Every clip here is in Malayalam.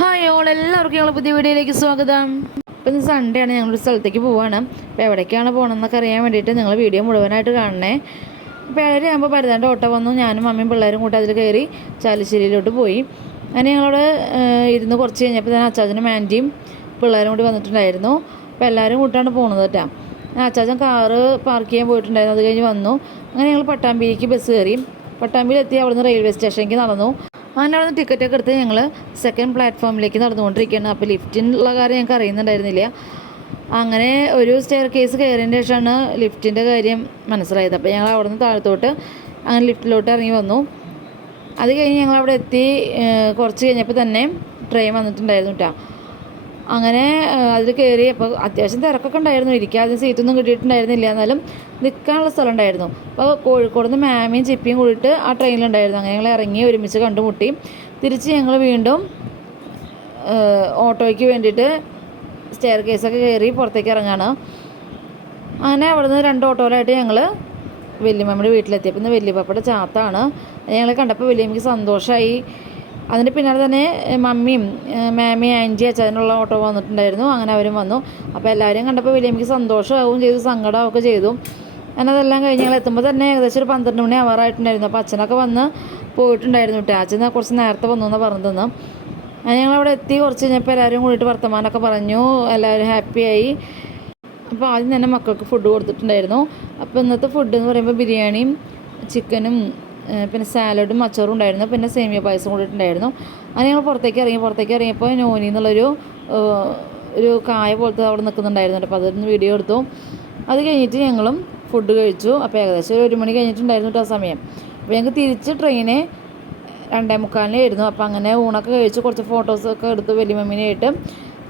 ഹായ് എല്ലാവർക്കും ഞങ്ങൾ പുതിയ വീഡിയോയിലേക്ക് സ്വാഗതം. ഇപ്പം ഇന്ന് സൺഡേ ആണ്, ഞങ്ങളൊരു സ്ഥലത്തേക്ക് പോവുകയാണ്. അപ്പോൾ എവിടേക്കാണ് പോകണമെന്നൊക്കെ അറിയാൻ വേണ്ടിയിട്ട് നിങ്ങൾ വീഡിയോ മുഴുവനായിട്ട് കാണണേ. അപ്പോൾ 7:30 പരുതാണ്ട് ഓട്ടോ വന്നു. ഞാനും അമ്മയും പിള്ളേരും കൂട്ടി അതിൽ കയറി ചാലിശ്ശേരിയിലോട്ട് പോയി. അങ്ങനെ ഞങ്ങളോട് ഇരുന്ന് കുറച്ച് കഴിഞ്ഞപ്പോൾ തന്നെ അച്ചാച്ചനും ആൻറ്റിയും പിള്ളേരും കൂടി വന്നിട്ടുണ്ടായിരുന്നു. അപ്പോൾ എല്ലാവരും കൂട്ടാണ് പോകുന്നത് കേട്ടോ. അച്ചാച്ചൻ കാറ് പാർക്ക് ചെയ്യാൻ പോയിട്ടുണ്ടായിരുന്നു. അത് കഴിഞ്ഞ് വന്നു. അങ്ങനെ ഞങ്ങൾ പട്ടാമ്പിയിലേക്ക് ബസ് കയറി. പട്ടാമ്പിയിലെത്തി അവിടുന്ന് റെയിൽവേ സ്റ്റേഷനിലേക്ക് നടന്നു. അങ്ങനെ അവിടെ നിന്ന് ടിക്കറ്റൊക്കെ എടുത്ത് ഞങ്ങൾ സെക്കൻഡ് പ്ലാറ്റ്ഫോമിലേക്ക് നടന്നുകൊണ്ടിരിക്കുകയാണ്. അപ്പോൾ ലിഫ്റ്റിനുള്ള കാര്യം ഞങ്ങൾക്ക് അറിയുന്നുണ്ടായിരുന്നില്ല. അങ്ങനെ ഒരു സ്റ്റെയർ കേസ് കയറിയതിന് ശേഷമാണ് ലിഫ്റ്റിൻ്റെ കാര്യം മനസ്സിലായത്. അപ്പോൾ ഞങ്ങൾ അവിടെ നിന്ന് താഴത്തോട്ട് അങ്ങനെ ലിഫ്റ്റിലോട്ട് ഇറങ്ങി വന്നു. അത് കഴിഞ്ഞ് ഞങ്ങൾ അവിടെ എത്തി. കുറച്ച് കഴിഞ്ഞപ്പോൾ തന്നെ ട്രെയിൻ വന്നിട്ടുണ്ടായിരുന്നു കേട്ടോ. അങ്ങനെ അതിൽ കയറി. അപ്പോൾ അത്യാവശ്യം തിരക്കൊക്കെ ഉണ്ടായിരുന്നു. ഇരിക്കാൻ ആദ്യം സീറ്റൊന്നും കിട്ടിയിട്ടുണ്ടായിരുന്നില്ല, എന്നാലും നിൽക്കാനുള്ള സ്ഥലം ഉണ്ടായിരുന്നു. അപ്പോൾ കോഴിക്കോട് നിന്ന് മാമിയും ചിപ്പിയും കൂടിയിട്ട് ആ ട്രെയിനിലുണ്ടായിരുന്നു. അങ്ങനെ ഞങ്ങൾ ഇറങ്ങി ഒരുമിച്ച് കണ്ടുമുട്ടി. തിരിച്ച് ഞങ്ങൾ വീണ്ടും ഓട്ടോയ്ക്ക് വേണ്ടിയിട്ട് സ്റ്റെയർ കേസൊക്കെ കയറി പുറത്തേക്ക് ഇറങ്ങാണ്. അങ്ങനെ അവിടെ നിന്ന് 2 ഓട്ടോയിലായിട്ട് ഞങ്ങൾ വല്യമ്മയുടെ വീട്ടിലെത്തിയപ്പോൾ ഇന്ന് വല്യപ്പയുടെ ചാത്താണ്. ഞങ്ങളെ കണ്ടപ്പോൾ വല്യമ്മയ്ക്ക് സന്തോഷമായി. അതിൻ്റെ പിന്നാലെ തന്നെ മമ്മിയും മാമി ആൻറ്റി അച്ഛനുള്ള ഓട്ടോ വന്നിട്ടുണ്ടായിരുന്നു. അങ്ങനെ അവരും വന്നു. അപ്പോൾ എല്ലാവരെയും കണ്ടപ്പോൾ വല്യമ്മയ്ക്ക് സന്തോഷമാവുകയും ചെയ്തു, സങ്കടമാവുകയൊക്കെ ചെയ്തു. അങ്ങനെ അതെല്ലാം കഴിഞ്ഞ് ഞങ്ങൾ എത്തുമ്പോൾ തന്നെ ഏകദേശം ഒരു 12 മണി ആവാറായിട്ടുണ്ടായിരുന്നു. അപ്പോൾ അച്ഛനൊക്കെ വന്ന് പോയിട്ടുണ്ടായിരുന്നു കേട്ടോ. അച്ഛൻ കുറച്ച് നേരത്തെ വന്നു എന്നാണ് പറഞ്ഞതെന്ന്. അങ്ങനെ ഞങ്ങളവിടെ എത്തി. കുറച്ച് കഴിഞ്ഞപ്പോൾ എല്ലാവരും കൂടിയിട്ട് വർത്തമാനമൊക്കെ പറഞ്ഞു. എല്ലാവരും ഹാപ്പിയായി. അപ്പോൾ ആദ്യം തന്നെ മക്കൾക്ക് ഫുഡ് കൊടുത്തിട്ടുണ്ടായിരുന്നു. അപ്പോൾ ഇന്നത്തെ ഫുഡ് എന്ന് പറയുമ്പോൾ ബിരിയാണിയും ചിക്കനും പിന്നെ സാലഡും അച്ചാറും ഉണ്ടായിരുന്നു. പിന്നെ സേമിയ പായസം കൂടിയിട്ടുണ്ടായിരുന്നു. അങ്ങനെ ഞങ്ങൾ പുറത്തേക്ക് ഇറങ്ങിയപ്പോൾ നോനി എന്നുള്ളൊരു കായ പോലത്തെ അവിടെ നിൽക്കുന്നുണ്ടായിരുന്നു. അപ്പോൾ അതൊന്ന് വീഡിയോ എടുത്തു. അത് കഴിഞ്ഞിട്ട് ഞങ്ങളും ഫുഡ് കഴിച്ചു. അപ്പോൾ ഏകദേശം 1 മണി കഴിഞ്ഞിട്ടുണ്ടായിരുന്നു കേട്ടോ സമയം. അപ്പോൾ ഞങ്ങൾക്ക് തിരിച്ച് ട്രെയിന് 2:45 അപ്പോൾ അങ്ങനെ ഊണൊക്കെ കഴിച്ച് കുറച്ച് ഫോട്ടോസൊക്കെ എടുത്ത് വലിയമ്മീനായിട്ട്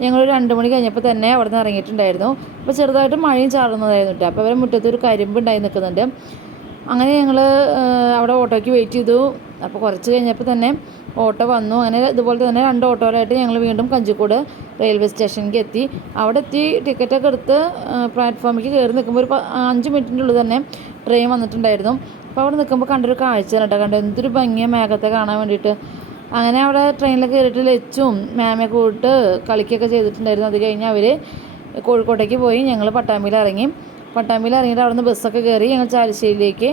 ഞങ്ങൾ 2 മണി കഴിഞ്ഞപ്പോൾ തന്നെ അവിടെ നിന്ന് ഇറങ്ങിയിട്ടുണ്ടായിരുന്നു. അപ്പോൾ ചെറുതായിട്ട് മഴയും ചാടുന്നതായിരുന്നു കേട്ടോ. അപ്പോൾ അവരെ മുറ്റത്ത് ഒരു കരിമ്പ് ഉണ്ടായി നിൽക്കുന്നുണ്ട്. അങ്ങനെ ഞങ്ങൾ അവിടെ ഓട്ടോയ്ക്ക് വെയിറ്റ് ചെയ്തു. അപ്പോൾ കുറച്ച് കഴിഞ്ഞപ്പോൾ തന്നെ ഓട്ടോ വന്നു. അങ്ങനെ ഇതുപോലെ തന്നെ 2 ഓട്ടോയിലായിട്ട് ഞങ്ങൾ വീണ്ടും കഞ്ചിക്കോട് റെയിൽവേ സ്റ്റേഷനിലേക്ക് എത്തി. അവിടെ എത്തി ടിക്കറ്റൊക്കെ എടുത്ത് പ്ലാറ്റ്ഫോമിലേക്ക് കയറി നിൽക്കുമ്പോൾ ഒരു 5 മിനിറ്റിൻ്റെ ഉള്ളിൽ തന്നെ ട്രെയിൻ വന്നിട്ടുണ്ടായിരുന്നു. അപ്പോൾ അവിടെ നിൽക്കുമ്പോൾ കണ്ടൊരു കാഴ്ച കേട്ടോ. എന്തൊരു ഭംഗിയാണ് മേഘത്തെ കാണാൻ വേണ്ടിയിട്ട്. അങ്ങനെ അവിടെ ട്രെയിനിൽ കയറിയിട്ട് ലച്ചും മാമയൊക്കെ കൂട്ട് കളിക്കുകയൊക്കെ ചെയ്തിട്ടുണ്ടായിരുന്നു. അത് കഴിഞ്ഞ് അവർ കോഴിക്കോട്ടേക്ക് പോയി. ഞങ്ങൾ പട്ടാമ്പിയിൽ ഇറങ്ങിയിട്ട് അവിടെ നിന്ന് ബസ്സൊക്കെ കയറി ഞങ്ങൾ ചാലിശ്ശേരിയിലേക്ക്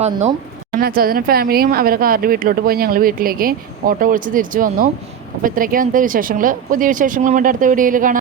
വന്നു. അങ്ങനെ അച്ഛനും ഫാമിലിയും അവരെ കാറിൻ്റെ വീട്ടിലോട്ട് പോയി ഞങ്ങൾ വീട്ടിലേക്ക് ഓട്ടോ വിളിച്ച് തിരിച്ചു വന്നു. അപ്പോൾ ഇത്രയൊക്കെ അന്നത്തെ വിശേഷങ്ങൾ. പുതിയ വിശേഷങ്ങളും വേണ്ട അടുത്ത വീഡിയോയിൽ കാണാം.